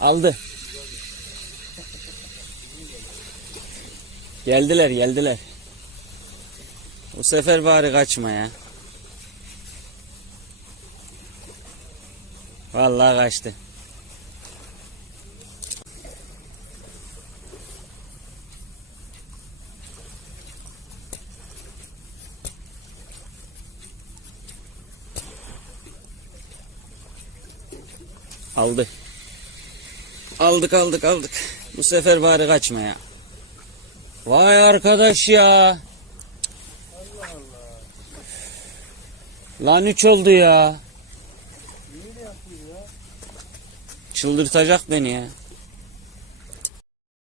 Aldı. Geldiler geldiler. Bu sefer bari kaçma ya. Vallahi kaçtı. Aldı. Aldık aldık aldık. Bu sefer bari kaçma ya. Vay arkadaş ya. Lan üç oldu ya. Çıldırtacak beni ya.